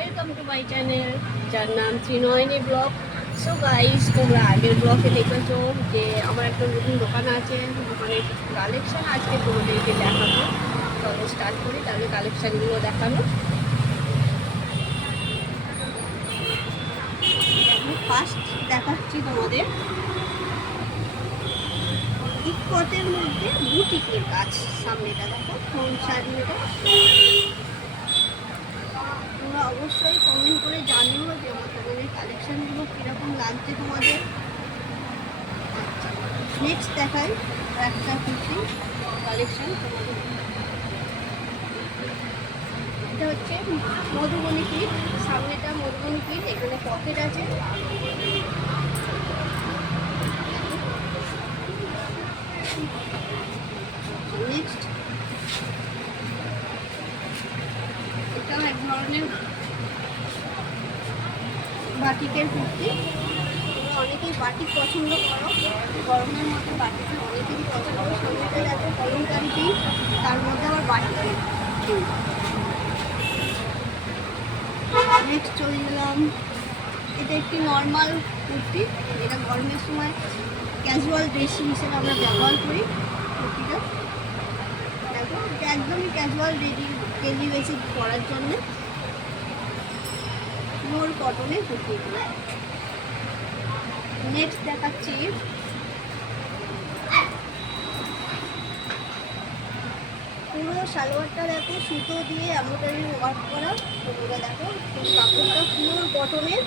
Welcome to my channel, যার নাম Trinayani blog. So guys, তোমরা আগের ব্লগে দেখেছো যে আমার একটা নতুন দোকান আছে, দোকানে কিছু কালেকশান আজকে তোমাদেরকে দেখাবো। তবে স্টার্ট করি, তাহলে কালেকশানগুলো দেখানো। ফার্স্ট দেখাচ্ছি তোমাদের ইকতের মধ্যে বুটিকের কাজ। সামনেটা দেখো, ফোন সাজিয়েটা। তোমরা অবশ্যই কমেন্ট করে জানিও যে আমার দোকানের কালেকশানগুলো কীরকম লাগছে তোমাদের। আচ্ছা, নেক্সট দেখাই একটা কুর্তি কালেকশান তোমাদের। এটা হচ্ছে মধুবনী প্রিন্ট, সামনেটা মধুবনী প্রিন্ট, এখানে পকেট আছে। নেক্সট এটাও এক ধরনের বাটিকের কুর্তি। তোমরা অনেকেই বাটিক পছন্দ করো, গরমের মধ্যে বাটিক অনেকেই পছন্দ করো। সামনেটা দেখো কলমকারি প্রিন্ট, তার মধ্যে আবার বাটিক প্রিন্ট। নেক্সট চলে গেলাম, এটা একটি নর্মাল কুর্তি, এটা গরমের সময় ক্যাজুয়াল ড্রেস হিসেবে আমরা ব্যবহার করি। কুর্তিটা দেখো, এটা একদমই ক্যাজুয়াল ডেলি বেসিস পরার জন্য পিওর কটনের কুর্তিগুলো। নেক্সট দেখাচ্ছি পুরো সালোয়ারটা দেখো সুতো দিয়ে এমব্রয়ডারি ওয়ার্ক করা। তোমরা দেখো কাপড়টা পিওর কটনের।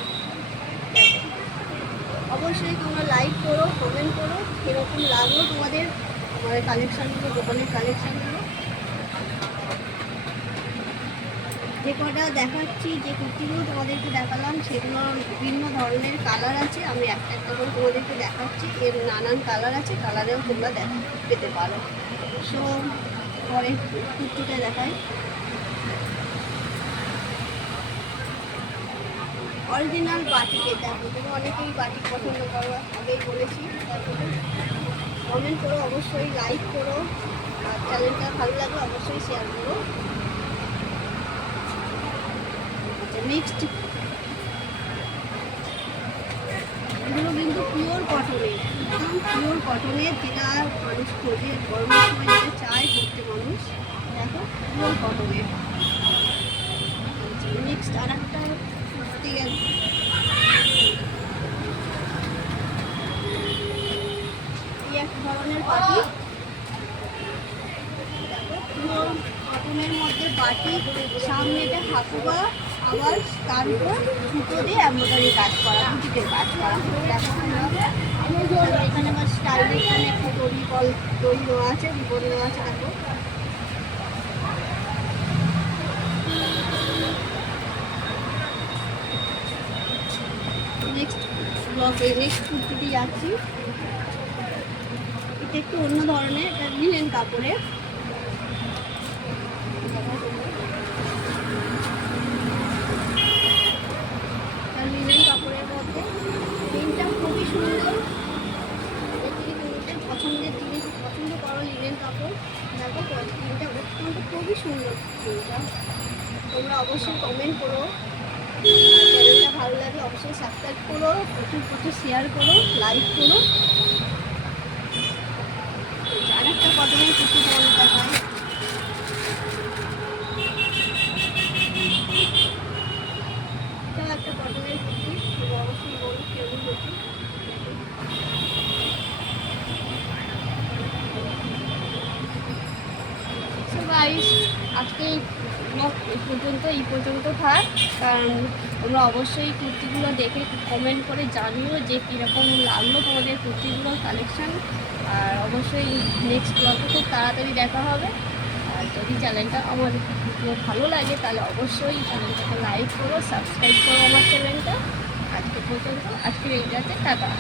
অবশ্যই তোমরা লাইক করো, কমেন্ট করো কীরকম লাগলো তোমাদের আমার কালেকশানগুলো, দোকানের কালেকশানগুলো। যে কটা দেখাচ্ছি, যে কুর্তিগুলো তোমাদেরকে দেখালাম, সেগুলো বিভিন্ন ধরনের কালার আছে। আমি একটা একটা করে তোমাদেরকে দেখাচ্ছি, এর নানান কালার আছে, কালারেও তোমরা পেতে পারো। সো পরে কুর্তিটা দেখাই। অরিজিনাল বাটিকের দেখো, তুমি অনেকেই বাটিক পছন্দ করো, আগেই বলেছি। তারপরে কমেন্ট করো, অবশ্যই লাইক করো, আর চ্যানেলটা ভালো লাগলে অবশ্যই শেয়ার করো। নেক্সট এগুলো কিন্তু পিওর কটনের, একদম পিওর কটনের, যেটা মানুষ খোঁজে গরমের সময়, যেটা চায় করতে মানুষ। দেখো পিওর কটনের। নেক্সট আর একটা কুর্তি, এক ধরনের বাটি, পিওর কটনের মধ্যে বাটি, সামনেটা হাকুবা, আবার তার উপর সুতো দিয়ে এমব্রয়ডারি কাজ করা, বুটিকের কাজ করা। এখানে আবার স্টাইল, এখানে একটু দড়ি নেওয়া আছে, রিবন নেওয়া আছে। দেখো নেক্সট কুর্তিটি যাচ্ছি, এটা একটু অন্য ধরনের, এটা লিনেন কাপড়ের। লিনেন কাপড়ের মধ্যে প্রিন্টটা খুবই সুন্দর। পছন্দের জিনিস পছন্দ করো লিনেন কাপড়, দেখো প্রিন্টটা অত্যন্ত খুবই সুন্দর। প্রিন্টটা তোমরা অবশ্যই কমেন্ট করো, চ্যানেলটা ভালো লাগে অবশ্যই সাবস্ক্রাইব করো, প্রচুর শেয়ার করো, লাইক করো। আর একটা কটনের কুর্তি তোমাদের দেখায়। এটাও একটা কটনের কুর্তি, তোমরা অবশ্যই বলো কেমন হয়েছে। সো গাইস, আজকে এই পর্যন্ত থাক। কারণ তোমরা অবশ্যই কুর্তিগুলো দেখে কমেন্ট করে জানিও যে কীরকম লাগলো তোমাদের কুর্তিগুলোর কালেকশান। আর অবশ্যই নেক্সট ব্লগে খুব তাড়াতাড়ি দেখা হবে। আর যদি চ্যানেলটা আমার ভালো লাগে তাহলে অবশ্যই চ্যানেলটাকে লাইক করো, সাবস্ক্রাইব করো আমার চ্যানেলটা। আজকে পর্যন্ত, আজকের এইটাতে টাটা।